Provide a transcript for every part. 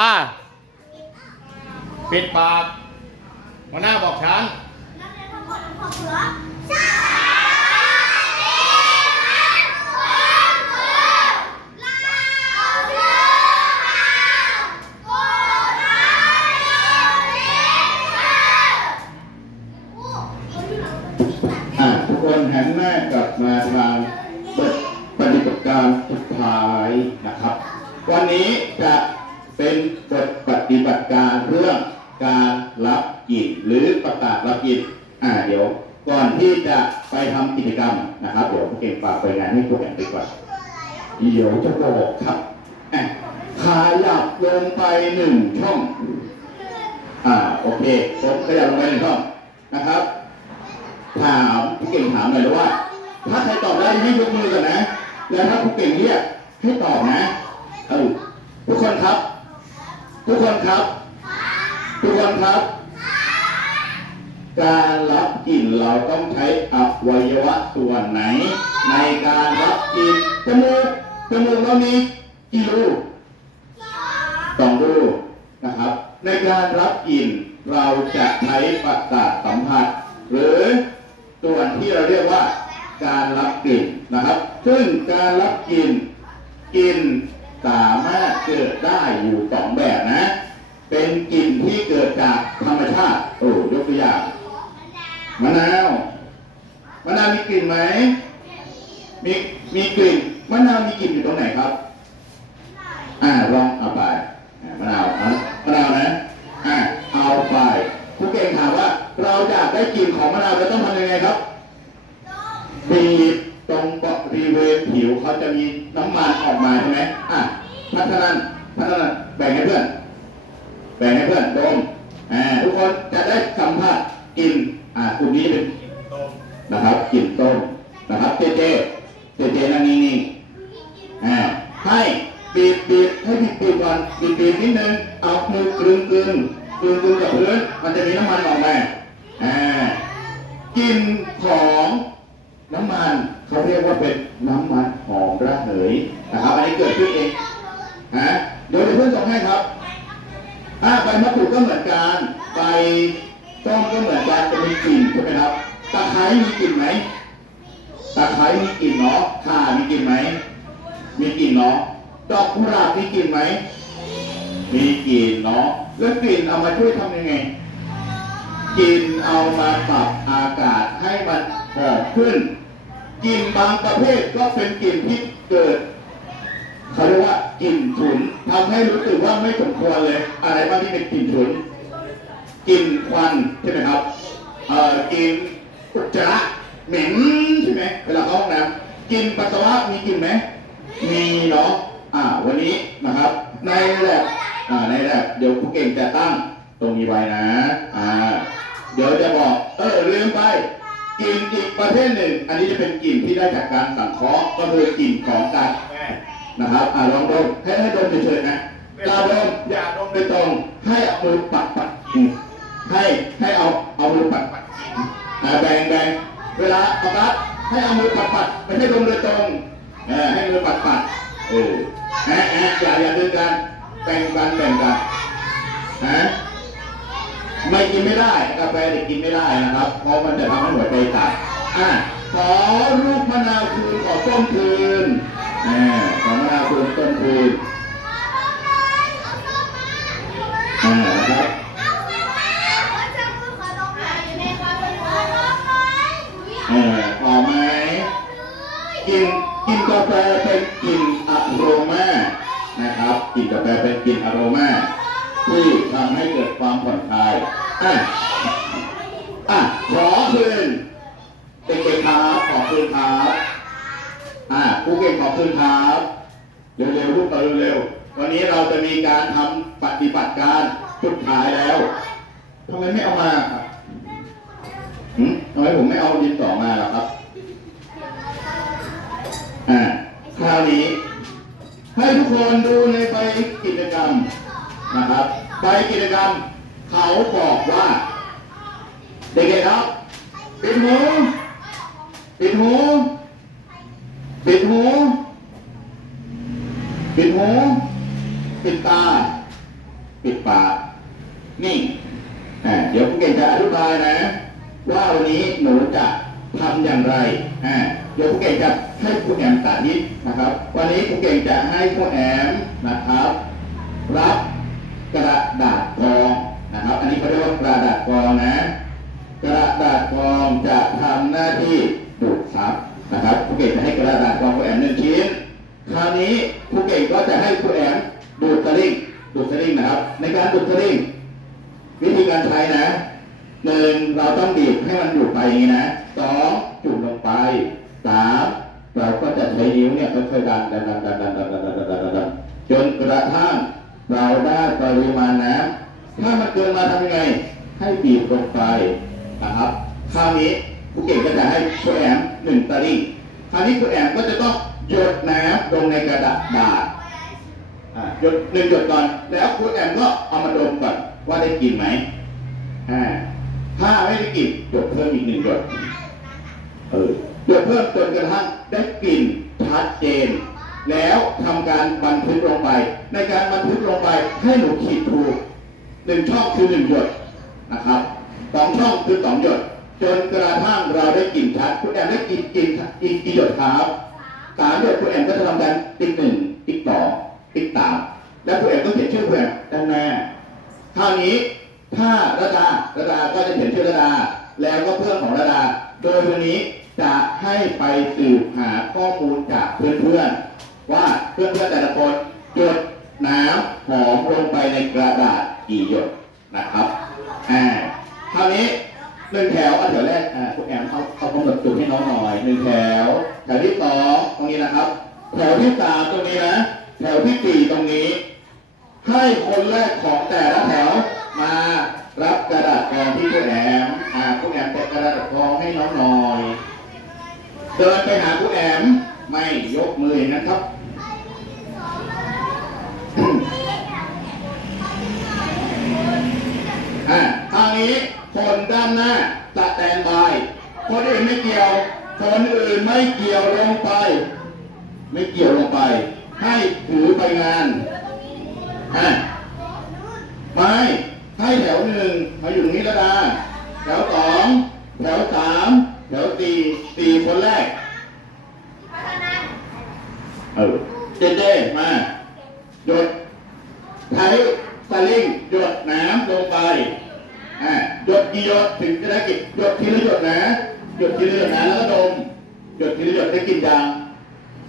อ่าปิดปากหัวหน้าบอกฉันนักเรียนทั้งหมดขอบคุณใช่อะทุกคนหันหน้ากลับมาทางปฏิบัติการสุดท้ายนะครับ วันนี้จะ เป็นบทปฏิบัติการเรื่องการรับกิจหรือประกาศรับกิจอ่าเดี๋ยว ก่อนที่จะไปทำกิจกรรมนะครับเดี๋ยวผู้เก่งฝากไปงานให้ผู้แข่งไปก่อนเดี๋ยวจะบอกครับขยับลงไปหนึ่งช่อง อ่าโอเคผมขยับลงไปหนึ่งช่องนะครับ ถามผู้เก่งถามหน่อยว่า ถ้าใครตอบได้ให้ยกมือกันนะ แล้วถ้าผู้เก่งเรียกให้ตอบนะเออทุกคนครับ ทุกคนครับ ทุกคนครับ การรับกลิ่นเราต้องใช้อวัยวะส่วนไหน ในการรับกลิ่นจมูกจมูกเรามีกี่รูสองรูนะครับ ในการรับกลิ่นเราจะใช้ประสาทสัมผัส หรือส่วนที่เราเรียกว่าการรับกลิ่นนะครับ ซึ่งการรับกลิ่นกลิ่น สามารถเกิดได้อยู่สองแบบนะ เป็นกลิ่นที่เกิดจากธรรมชาติ โอ้ยกตัวอย่างมะนาวมะนาวมีกลิ่นไหมมีมีกลิ่นมะนาวมีกลิ่นอยู่ตรงไหนครับ อ่าลอง อ่าใบมะกรูดก็เหมือนกันใบต้มก็เหมือนกันจะมีกลิ่นใช่ไหมครับตะไคร้มีกลิ่นไหมตะไคร้มีกลิ่นเนาะข่ามีกลิ่นไหมมีกลิ่นเนาะดอกกุหลาบมีกลิ่นไหมมีกลิ่นเนาะแล้วกลิ่นเอามาช่วยทำยังไงกลิ่นเอามาปรับอากาศให้มันหอมขึ้นกลิ่นบางประเภทก็เป็นกลิ่นที่เกิด เขาเรียกว่ากลิ่นฉุนทำให้รู้สึกว่าไม่สมควรเลย อะไรบ้างที่เป็นกลิ่นฉุนกลิ่นควันใช่ไหมครับเอ่อกลิ่นอุจจาระเหม็นใช่ไหมเวลาเข้าห้องน้ำกลิ่นปัสสาวะมีกลิ่นไหมมีเนาะอ่า วันนี้นะครับ ในแลบอ่าในแลบเดี๋ยวผู้เก่งจะตั้งตรงนี้ไว้นะ อ่า เดี๋ยวจะบอก เออลืมไปกลิ่นอีกประเภทหนึ่ง อันนี้จะเป็นกลิ่นที่ได้จากการสังเคราะห์ก็คือกลิ่นของการแนะครับอ่าลองดมให้ให้ดมเฉยๆนะเวลาดมอย่าดมโดยตรงให้เอามือปัดปัดอืมให้ให้เอาเอามือปัดปัดอ่าแบ่งแบ่งเวลาประกัดให้เอามือปัดปัดไม่ใช่ดมโดยตรงเออให้มือปัดปัดเออแอะแอะอย่าอย่าดึงกันแบ่งกันแบ่งกันนะไม่กินไม่ได้กาแฟเด็กกินไม่ได้นะครับเพราะมันจะทำให้หัวใจตัดอะขอลูกมะนาวคืนขอต้มคืน อ่ขอมะนาคืนต้มคืนอ่านะครับเออพอไหมกินกินกาแฟเป็นกลิ่นอะโรมานะครับกลิ่นกาแฟเป็นกลิ่นอะโรมาที่ทำให้เกิดความผ่อนคลายอะอะขอคืนเด็กๆครับขอคืนครับ อะผู้เก่งขอคืนครับเร็วๆลูกเราเร็วๆวันนี้เราจะมีการทำปฏิบัติการสุดท้ายแล้วทำไมไม่เอามาครับหืมทำไมผมไม่เอาดินสอมาล่ะครับอ่าคราวนี้ ให้ทุกคนดูในใบกิจกรรมนะครับใบกิจกรรม เขาบอกว่า เด็กๆครับ ปิดหูปิดหู ปิดหู ปิดหู ปิดตานิ่งอ่เดี๋ยวครูเก่งจะอธิบายนะ ว่าวันนี้หนูจะทำอย่างไรเดี๋ยวครูเก่งจะให้ครูแอมสาธิตนะครับ วันนี้ครูเก่งจะให้ครูแอมนะครับ รับกระดาษกรองนะครับ อันนี้เขาเรียกว่ากระดาษกรองนะ กระดาษกรองจะทำหน้าที่ดูดซับ นะครับครูเก่งจะให้กระดาษกรองครูแอมหนึ่งชิ้น คราวนี้ครูเก่งก็จะให้ครูแอมดูดสลิงดูดสลิงนะครับ ในการดูดสลิงวิธีการใช้นะหนึ่งเราต้องบีบให้มันหยุดไปอย่างนี้นะสองจุ่มลงไปสามเราก็จะใช้นิ้วเนี่ยค่อยๆดันดันดันดันดันดันดันดันดันดันดันดันจนกระทั่งเราได้ปริมาณน้ำถ้ามันเกินมาทำยังไง ให้บีบลงไปนะครับคราวนี้ผู้เก่งก็จะให้ผู้แอม หนึ่งตะลิ่งคราวนี้ผู้แอมก็จะต้องหยดน้ำลงในกระดาษบาดอะหยดหนึ่งหยดก่อน แล้วครูแอมก็เอามาดมก่อนว่าได้กลิ่นไหมถ้าไม่ได้กลิ่นหยดเพิ่มอีกหนึ่งหยดเออหยดเพิ่มจนกระทั่งได้กลิ่นชัดเจน แล้วทำการบันทึกลงไป ในการบันทึกลงไปให้หนูขีดถูกหนึ่งช่องคือหนึ่งหยดนะครับสองช่องคือสองหยด จนกระทั่งเราได้กลิ่นชัดคุณแอมได้กลิ่นกลิ่นอีกกี่หยดครับสามหยดคุณแอมก็จะทำการติ๊กหนึ่งติ๊กสองติ๊กสามแล้วคุณแอมก็เขียนชื่อคุณแอมด้านหน้าคราวนี้ถ้าระดาระดาก็จะเขียนชื่อระดา แล้วก็เพื่อนของระดา โดยวันนี้จะให้ไปสืบหาข้อมูลจากเพื่อนๆว่าเพื่อนๆแต่ละคนหยดน้ำหอมลงไปในกระดาษกี่หยดนะครับอ่าคราวนี้ หนึ่งแถวอันแถวแรกอ่าคุณแอมเอาเอากำหนดจุดให้น้องหน่อยหนึ่งแถว แถวที่สองตรงนี้นะครับ แถวที่สามตรงนี้นะ แถวที่สี่ตรงนี้ ให้คนแรกของแต่ละแถวมารับกระดาษกรองที่ผู้แอมอ่าผู้แอมแจกกระดาษกรองให้น้องหน่อย เดินไปหาผู้แอมไม่ยกมือนะครับ อ่าทางนี้คนด้านหน้าสแตนบาย คนอื่นไม่เกี่ยว คนอื่นไม่เกี่ยวลงไป ไม่เกี่ยวลงไป ให้ถือไปงานอ่าไม่ให้แถวหนึ่งมาอยู่ตรงนี้แล้วดาแถวสองแถวสามแถวสี่สี่คนแรก เออเจเจมาหยดใช้สลิงหยดน้ำลงไปอ่าหยด กี่หยดถึงจะได้กินหยดทีละหยดนะหยดทีละหยดนะแล้วก็ดมหยดทีละหยดได้กลิ่นดัง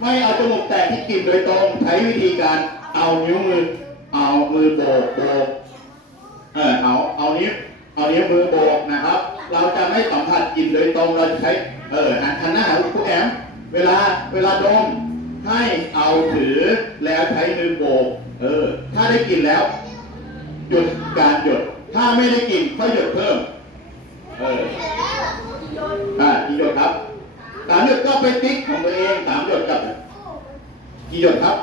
ไม่เอาจมูกแตะที่กลิ่นโดยตรงใช้วิธีการเอานิ้วมือ เอามือโบกโบกเออเอาเอานิ้วเอานิ้วมือโบกนะครับ เราจะไม่สัมผัสกลิ่นโดยตรงเราจะใช้เออหันหน้าหาผู้แอมเวลาเวลาดมให้เอาถือแล้วใช้มือโบก เออ ถ้าได้กลิ่นแล้วหยุดการหยุด ถ้าไม่ได้กลิ่นค่อยหยุดเพิ่ม เอออ่ากี่หยดครับสามหยดก็ไปติ๊กของตัวเองสามหยดกับกี่หยดครับ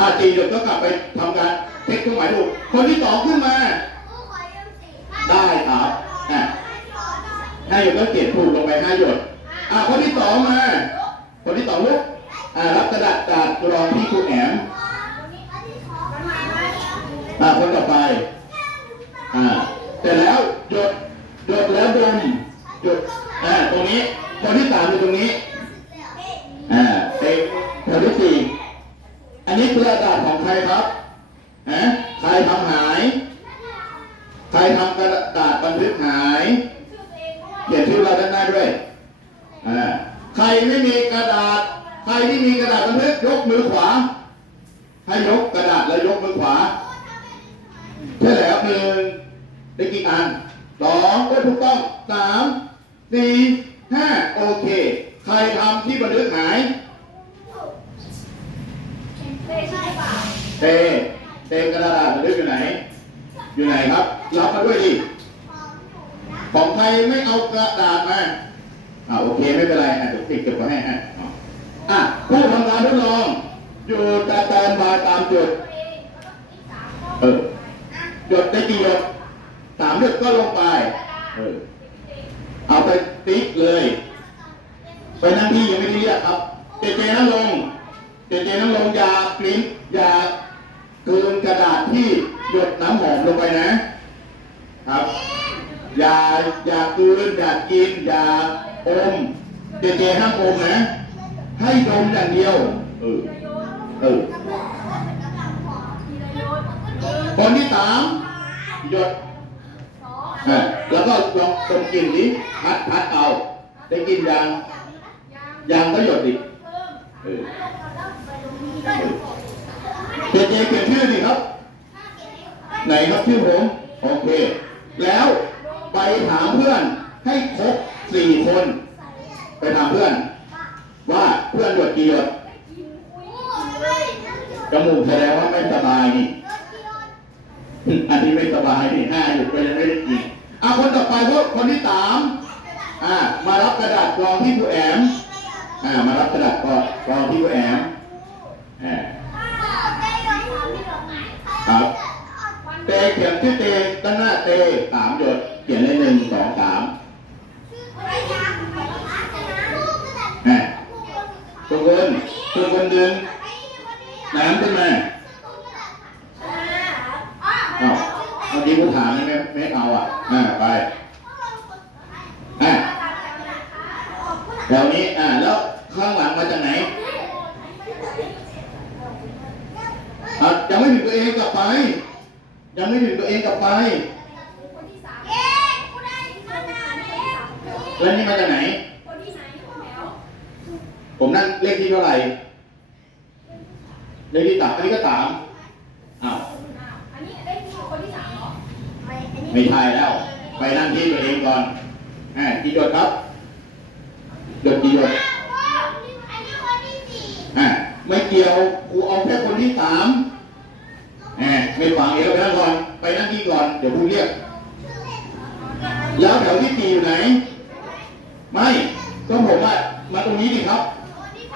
อ่าสี่หยดก็กลับไปทำการเช็คเครื่องหมายถูกคนที่สองขึ้นมา ได้ครับอะห้าหยดก็เขียนถูกลงไปห้าหยดอ่าคนที่สองมา คนที่สองลุกอ่ารับกระดาษกาดกรองที่ครูแอมอ่าคนต่อไปอ่าเสร็จแล้วหยด หยดแล้วดมหยดอ่าตรงนี้คนที่สามอยู่ตรงนี้อ่าเป็นคนที่สี่อันนี้คือกระดาษของใครครับฮะใครทำหาย ใครทำกระดาษบันทึกหายเขียนชื่อเราด้านหน้าด้วยอ่าใครไม่มีกระดาษ ใครที่มีกระดาษบันทึกยกมือขวา ให้ยกกระดาษแล้วยกมือขวาใช่แล้วหนึ่งได้กี่อัน สองก็ถูกต้องสามสี่ห้าโอเค ใครทำที่บันทึกหายเตเตกระดาษบันทึกอยู่ไหน อยู่ไหนครับ รับมาด้วยดิของใครไม่เอากระดาษมาอ่าโอเคไม่เป็นไรอะเดี๋ยวติดเก็บไว้ให้อะอะผู้ทำงานทดลอง อยู่แต่แตนบาตามจุดเออหยดได้กี่หยด สามหยดก็ลงไป เออ เอาไปติ๊กเลย ไปนั่งที่ยังไม่เรียกครับ เจเจนั่งลง เจเจนั่งลงอย่าปลิ้นอย่ากลืนกระดาษที่หยดน้ำหอมลงไปนะ ครับอย่าอย่ากืนอย่ากินอย่าอม เจเจห้ามอมนะ ให้ดมอย่างเดียว เออ เออคนที่สามหยด อะแล้วก็ลองดมกลินดิพัดพัดเอา ได้กินยังยังก็หยดดิเออเจเจเปลี่ยนชื่อดิครับ ไหนครับชื่อผม โอเค แล้วไปถามเพื่อนให้ครบสี่คน ไปถามเพื่อน ว่าเพื่อนหยดกี่หยดจมูกแสดงว่าไม่สบายนี่ อันนี้ไม่สบายนี่ห้าหยุดไปยังไม่ได้กินอะคนต่อไปพวกคนที่สามอ่ามารับกระดาษกรองที่ผู้แอมอ่ามารับกระดาษกรองกรองที่ผู้แอมอ่าครับเตเขียนชื่อเตด้นหน้าเตสามหยดเขียนเลยหนึ่งสองสามอ่าทุกคนทุกคนดึงน้ำขึ้นมาเอ้า เมื่อกี้กูถามไม่ไม่เอาอะอ่าไปอ่าแถวนี้อ่าแล้วข้างหลังมาจากไหนอะยังไม่ถึงตัวเองกลับไป ยังไม่ถึงตัวเองกลับไปแล้วนี่มาจากไหน ผมนั่งเลขที่เท่าไหร่เลขที่สามอันนี้ก็สามอ้าว ไม่ใช่แล้ว ไปนั่งที่ตัวเองก่อนอ่ากี่หยดครับหยดกี่หยดอ่าไม่เกี่ยวครูเอาแค่คนที่สามแหมไม่ฟังเดี๋ยวไปนั่งก่อนไปนั่งที่ก่อนเดี๋ยวครูเรียก แล้วแถวที่สี่อยู่ไหน ไม่ก็ผมอะมาตรงนี้ดิครับ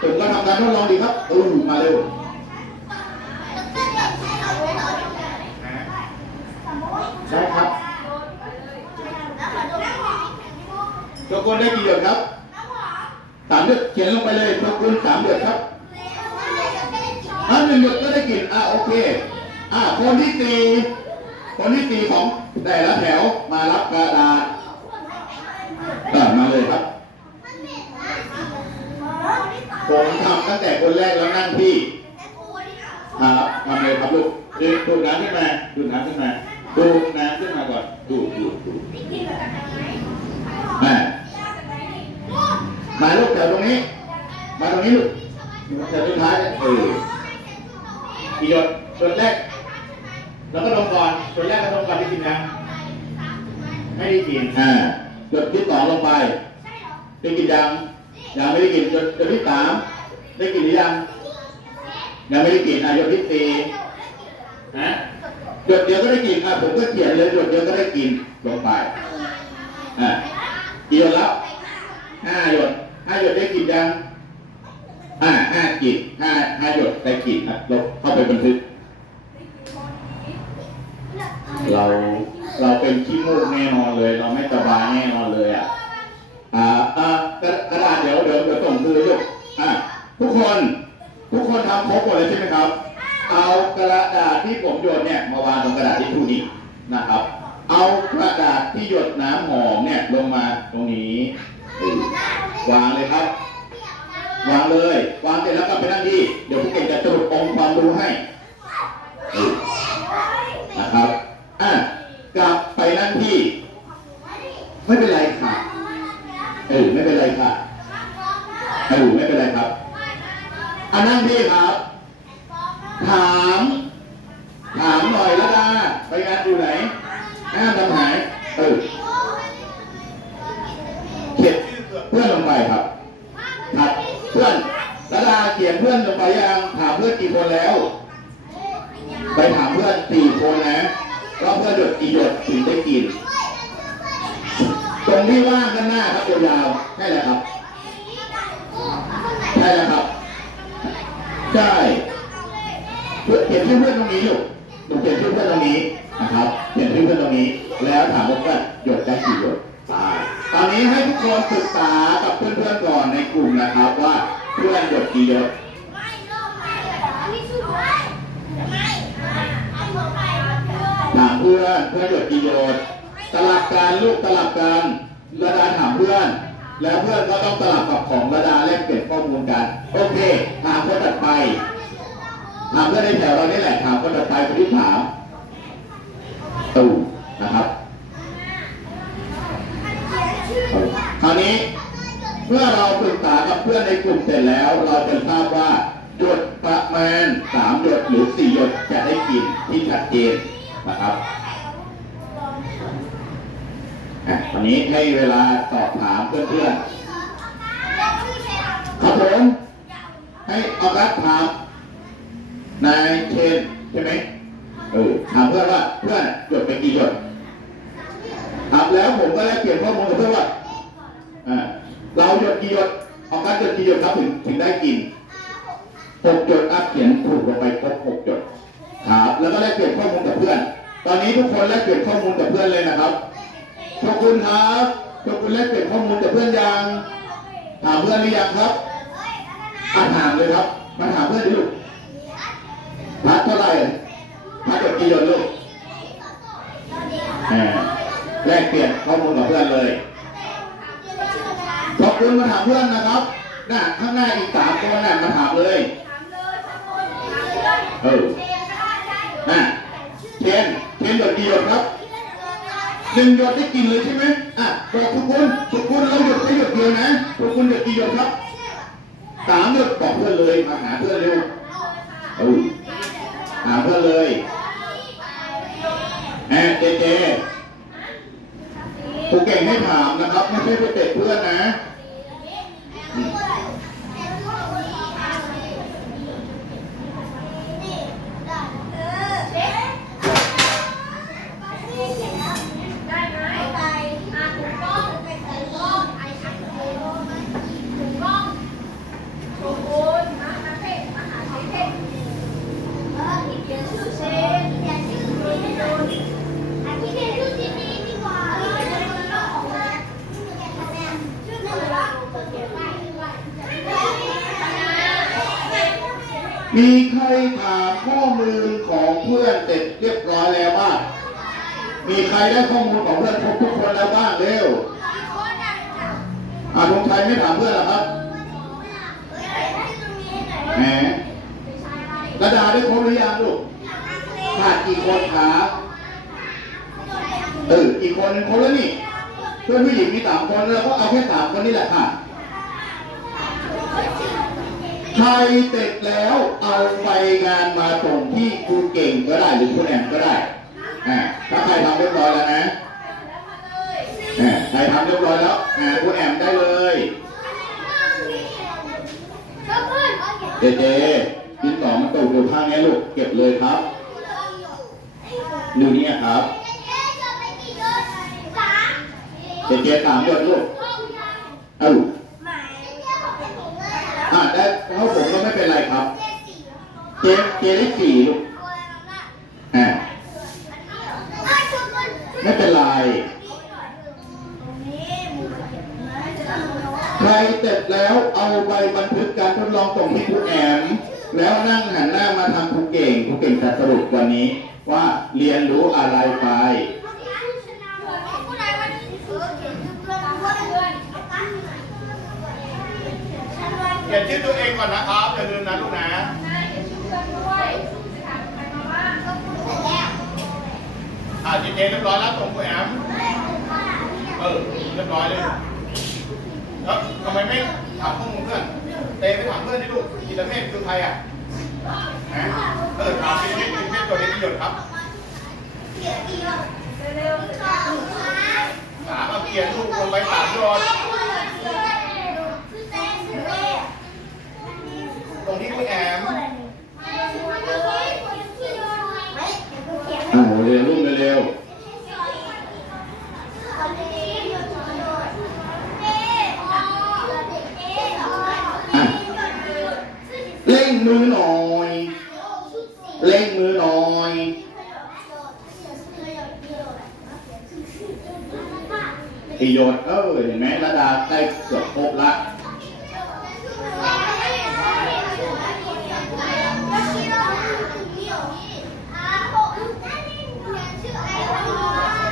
ผมก็ทำการทดลองดีครับอือมาเร็วใช่ครับ ตัวกลได้กี่หยดครับสามหยดเขียนลงไปเลยตัวกลสามหยดครับอ่าหนึ่งหยดก็ได้กินอ่าโอเค อ่าคนที่สี่คนที่สี่ของแต่ละแถวมารับกระดาษอ่ามาเลยครับผมทำตั้งแต่คนแรกแล้วนั่งที่ครับทำเลยครับลูกดูดูน้ำขึ้นมาดูน้ำขึ้นมาดูน้ำขึ้นมาก่อนดูดูดู มามาลูกแถวตรงนี้ มาตรงนี้ลูกแถวสุดท้ายเออกี่หยดหยดแรกแล้วก็ลงก่อนหยดแรกก็ลงก่อนที่กินยังไม่ได้กินอ่าหยดที่สองลงไปได้กินยังยังไม่ได้กินหยดหยดที่สามได้กินหรือยังยังไม่ได้กินอะหยดที่สี่ฮะหยดเดียวก็ได้กินอะผมก็เขียนเลยหยดเดียวก็ได้กินลงไปอะกี่หยดแล้วห้าหยดห้าหยดได้กินยังห้าห้ากินห้าห้า หยดได้กินะลบเข้าไปบันทึก เราเราเป็นขี้มูกแน่นอนเลย เราไม่สบายแน่นอนเลยอะอ่าอ่ากระดาษเดี๋ยวเดี๋ยวเดี๋ยวส่งคือลูกอ่าทุกคน ทุกคนทำครบหมดเลยใช่ไหมครับ เออไม่เป็นไรครับอะนั่งที่ครับ ถาม ถามหน่อยละดาไปงานอยู่ไหนห้ามทำหายเออเขียนเพื่อนลงไปครับครับเพื่อนละดาเขียนเพื่อนลงไปยังถามเพื่อนกี่คนแล้ว ไปถามเพื่อนสี่คนนะว่าเพื่อนหยดกี่หยดถึงได้กิน ตรงที่ว่างข้างหน้าครับยาวๆใช่แหละครับ ช่แล้วครับ ใช่เพื่อนเขียนชื่อเพื่อนตรงนี้ลูกหนูเขียนชื่อเพื่อนตรงนี้นะครับ เขียนชื่อเพื่อนตรงนี้ แล้วถามว่าเพื่อนหยดได้กี่หยดใช่ตอนนี้ให้ทุกคนศึกษากับเพื่อนๆก่อนในกลุ่มนะครับว่าเพื่อนหยดกี่หยดไม่ถามเพื่อนเพื่อนหยดกี่หยดสลับกันลูกสลับกันระดาถามเพื่อน แล้วเพื่อนก็ต้องสลับกับของระดาแลกเปลี่ยนข้อมูลกัน โอเค ถามคนถัดไปถามเพื่อนในแถวเรานี่แหละถามคนถัดไปคนที่ถามตู่นะครับเออคราวนี้เมื่อเราปรึกษากับเพื่อนในกลุ่มเสร็จแล้ว เราจะทราบว่าหยดประมาณสามหยดหรือสี่หยดจะได้กินที่ชัดเจนนะครับ อะวันนี้ให้เวลาสอบถามเพื่อนๆครับผมให้ออกัสถามนายเชนใช่ไหมเออถามเพื่อนว่าเพื่อนหยดไปกี่หยดถามแล้วผมก็แลกเปลี่ยนข้อมูลกับเพื่อนว่าอ่าเราหยดกี่หยดออกการหยดกี่หยดครับถึงถึงได้กินหกหยดอัพเขียนถูกลงไปครบหกหยดครับแล้วก็แลกเปลี่ยนข้อมูลกับเพื่อน ตอนนี้ทุกคนแลกเปลี่ยนข้อมูลกับเพื่อนเลยนะครับ ขอบคุณครับขอบคุณแลกเปลี่ยนข้อมูลกับเพื่อนยังถามเพื่อนหรือยังครับอ่าถามเลยครับมาถามเพื่อนดิลูกพัดเท่าไหร่พัดหยดกี่หยดลูกอ่าแลกเปลี่ยนข้อมูลกับเพื่อนเลยขอบคุณมาถามเพื่อนนะครับน่ะข้างหน้าอีกสามคนน่ะมาถามเลยเออน่ะเชนเชนหยดกี่หยดครับ หนึ่งหยดได้กินเลยใช่ไหมอะบอกทุกคนทุกคนเราหยดได้หยดเดียวนะทุกคนหยดกี่หยดครับสามหยดบอกเพื่อนเลยมาหาเพื่อนเร็วเออหาเพื่อนเลยแหมเจเจผู้เก่งให้ถามนะครับ ไม่ใช่ไปเตะเพื่อนนะ มีใครถามข้อมูลของเพื่อนเสร็จเรียบร้อยแล้วบ้างมีใครได้ข้อมูลของเพื่อนครบทุกคนแล้วบ้างเร็วอ่าธงชัยไม่ถามเพื่อนเหรอครับแหมระดาได้ครบหรือยังลูกขาดกี่คนครับเออกี่คนครบแล้วนี่ เพื่อนผู้หญิงมีสามคนแล้วก็เอาแค่สามคนนี่แหละค่ะ ใครเสร็จแล้วเอาไปงานมาส่งที่ครูเก่งก็ได้หรือครูแอมก็ได้อ่าถ้าใครทำเรียบร้อยแล้วนะอ่าใครทำเรียบร้อยแล้วอ่าครูแอมได้เลยเจเจดินสอมันตกอยู่ข้างนี้ลูกเก็บเลยครับดูนี่ครับเจเจสามหยดลูกเอ้าได้เท่าผมก็ไม่เป็นไรครับ เจเจได้สี่ลูกอ่าไม่เป็นไรใครเสร็จแล้วเอาใบบันทึกการทดลองส่งให้ครูแอมแล้วนั่งหันหน้ามาทางครูเก่งครูเก่งจะสรุปวันนี้ ว่าเรียนรู้อะไรไปเขียนชื่อตัวเองก่อนนะครับอย่าลืมนะลูกนะ อ่าเจเจเรียบร้อยแล้วส่งครูแอมเออเรียบร้อยเลยแล้วทำไมไม่ถามข้อมูลเพื่อน เตไปถามเพื่อนที่ลูกกินเมฆคือใครอะฮะเออถามกินเมฆกินเมฆตัวนี้ประโยชน์ครับถามเอาเขียนลูกลงไปสามยอดตรงที่ครูแอม อ่าเรียนรุ่งเร็วๆอะเร่งมือหน่อย เร่งมือหน่อย อีโยชนเออเห็นไหมระดาได้เกือบครบละ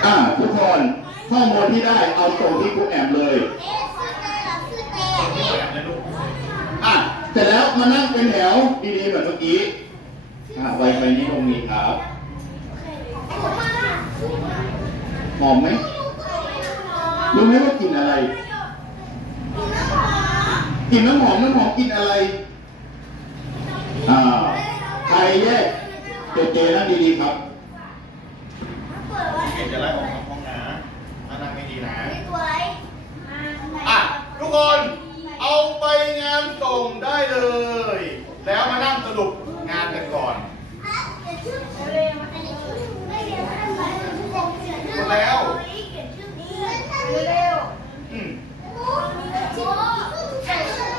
อ่าทุกคนข้อมูลที่ได้เอาตรงที่ครูแอมเลยอะเสร็จแล้วมานั่งเป็นแถวดีๆแบบเมื่อกี้อ่าไวไปนี้ตรงนี้ครับหอมไหม รู้ไหมว่ากลิ่นอะไรกลิ่นน้ำหอมน้ำหอมกลิ่นอะไรอ่าใครแยกเจเจนั่งดีๆครับเก็บจะไล่ออกจากห้องนะถ้านั่งไม่ดีนะตัวอะไรอะทุกคนเอาไปงานส่งได้เลย แล้วมานั่งสรุปงานกันก่อนหมดแล้ว อืม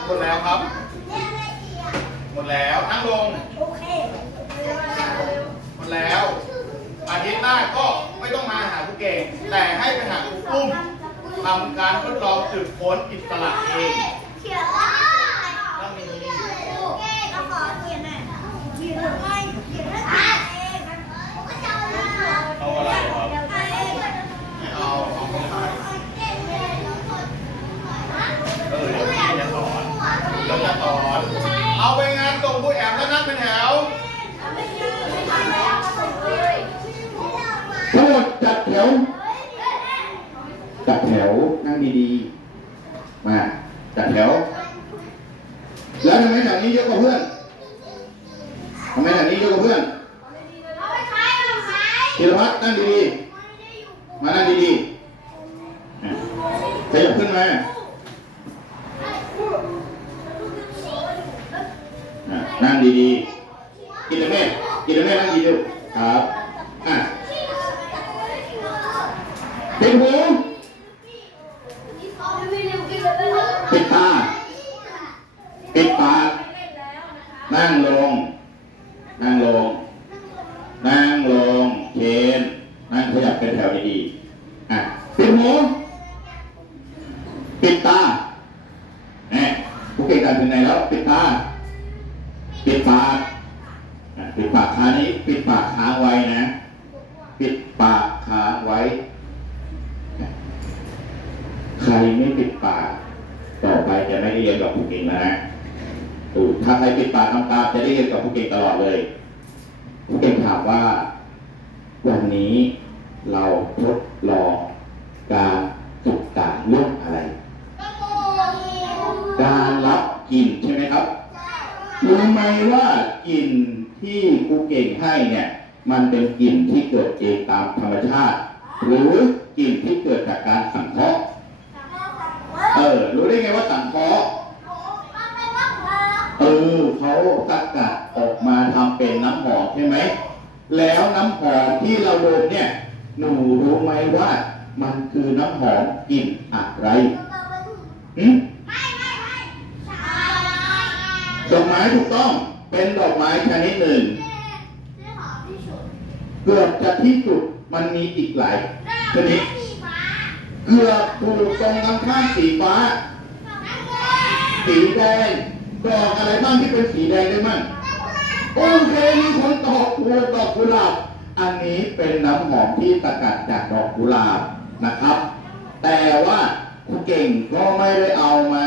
หมดแล้ว ครับ หมดแล้วนั่งลง โอเคหมดแล้ว อาทิตย์หน้าก็ไม่ต้องมาหาครูเก่ง แต่ให้ไปหาครูปุ้มทำการทดลองสืบค้นอิสระเอง เขียนว่า แล้วมี เราขอเขียนหน่อยเขียนไม่เขียนให้ตัวเองก็จะเอา เอาอะไรครับ เดี๋ยวให้ ไม่เอาเอาไม่ได้ เก่งเลยแล้วคน เออเดี๋ยวพี่จะสอน เดี๋ยวจะสอนเอาไปงานส่งครูแอมแล้วนั่งเป็นแถวทั้งหมดจัดแถว จัดแถวนั่งดีๆ มาจัดแถว แล้วทำไมแถวนี้เยอะกว่าเพื่อนทำไมแถวนี้เยอะกว่าเพื่อนธีรพัฒน์นั่งดีๆ มานั่งดีๆอะขยับขึ้นมาอะนั่งดีๆ กินเมฆกินเมฆนั่งดีดูครับ อะปิดหูปิดตา ปิดปาก นั่งลง นั่งลง นั่งลงเชนนั่งขยับเป็นแถวดีๆอะปิดหูปิดตาแน่ผู้เก่งการถึงไหนแล้ว ปิดตา ปิดปากอะปิดปากคราวนี้ ปิดปากค้างไว้นะ ปิดปากค้างไว้ ใครไม่ปิดปาก ต่อไปจะไม่ได้เรียนกับผู้เก่งแล้วนะดูถ้าใครปิดปากทำตามจะได้เรียนกับผู้เก่งตลอดเลยผู้เก่งถามว่า วันนี้เราทดลองการศึกษาเรื่องอะไร การรับกลิ่นใช่ไหมครับรู้ไหมว่ากลิ่น ที่ครูเก่งให้เนี่ย มันเป็นกลิ่นที่เกิดเองตามธรรมชาติ หรือกลิ่นที่เกิดจากการสังเคราะห์เออ รู้ได้ไงว่าสังเคราะห์เออเขาสกัดออกมาทำเป็นน้ำหอมใช่ไหม แล้วน้ำหอมที่เราดมเนี่ย หนูรู้ไหมว่า มันคือน้ำหอมกลิ่นอะไรหืมดอกไม้ถูกต้อง เป็นดอกไม้ชนิดหนึ่ง เกือบจะที่สุดมันมีอีกหลายชนิดเกือบถูกตรงกันข้ามสีฟ้า สีแดงดอกอะไรบ้างที่เป็นสีแดงได้มั่งโอเคมีคนตอบถูกดอกกุหลาบอันนี้เป็นน้ำหอมที่สกัดจากดอกกุหลาบนะครับ แต่ว่าครูเก่งก็ไม่ได้เอามา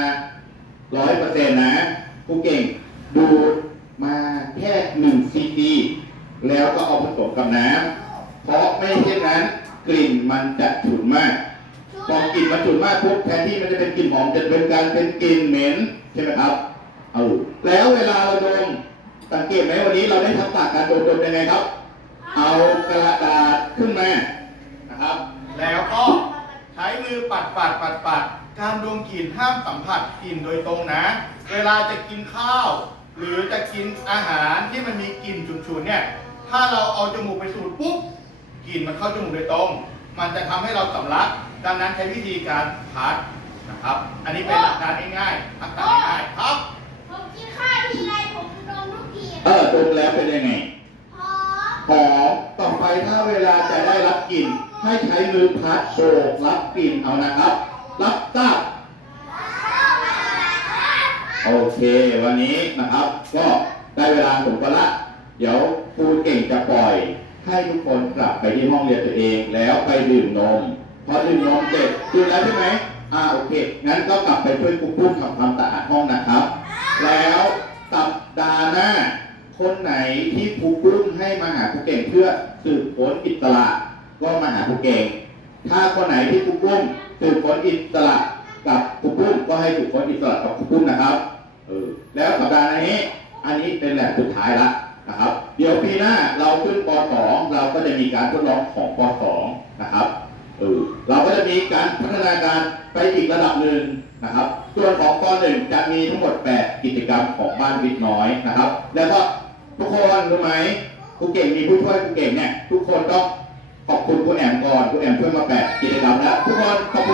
ร้อยเปอร์เซ็นต์นะครูเก่งดูด มาแค่หนึ่งซีดีแล้วก็เอาผสมกับน้ำเพราะไม่เช่นนั้นกลิ่นมันจะฉุนมากพอกลิ่นมันฉุนมากปุ๊บแทนที่มันจะเป็นกลิ่นหอมจะเป็นการเป็นกลิ่นเหม็นใช่ไหมครับ เอาแล้วเวลาเราดมสังเกตไหมวันนี้เราได้ทักษะการดมดมยังไงครับ เอากระดาษขึ้นมานะครับ แล้วก็ใช้มือปัดปัดปัดปัดการดมกลิ่นห้ามสัมผัสกลิ่นโดยตรงนะ เวลาจะกินข้าว หรือจะกินอาหารที่มันมีกลิ่นฉุนๆเนี่ย ถ้าเราเอาจมูกไปสูดปุ๊บกลิ่นมันเข้าจมูกโดยตรง มันจะทำให้เราสำลัก ดังนั้นใช้วิธีการพัดนะครับ อันนี้เป็นหลักการง่ายๆทักษะง่ายๆครับ ผมกินข้าวทีไรผมโดนลูกทีเออดมแล้วเป็นยังไงพอหอมต่อไปถ้าเวลาจะได้รับกลิ่นให้ใช้มือพัดโบกรับกลิ่นเอานะครับ รับทราบ โอเค วันนี้นะครับ ก็ได้เวลาสมควรละ เดี๋ยวครูเก่งจะปล่อย ให้ทุกคนกลับไปที่ห้องเรียนตัวเองแล้วไปดื่มนม พอดื่มนมเสร็จดื่มแล้วใช่ไหมอ่าโอเค งั้นก็กลับไปช่วยครูปุ้มทำความสะอาดห้องนะครับ แล้วสัปดาห์หน้า คนไหนที่ครูปุ้มให้มาหาครูเก่งเพื่อสืบค้นอิสระก็มาหาครูเก่ง ถ้าคนไหนที่ครูปุ้มสืบค้นอิสระกับครูปุ้มก็ให้สืบค้นอิสระกับครูปุ้มนะครับ เออแล้วสัปดาห์นี้ อันนี้เป็นแลบสุดท้ายละนะครับ เดี๋ยวปีหน้าเราขึ้นป .2 เราก็จะมีการทดลองของป .2 นะครับเออเราก็จะมีการพัฒนาการไปอีกระดับหนึ่งนะครับ ส่วนของป .1 จะมีทั้งหมด 8 กิจกรรมของบ้านวิทย์น้อยนะครับ แล้วก็ทุกคนรู้ไหมครูเก่งมีผู้ช่วยครูเก่งเนี่ยทุกคนต้องขอบคุณครูแอมก่อนครูแอมช่วยมา8กิจกรรมแล้วทุกคนขอบคุณ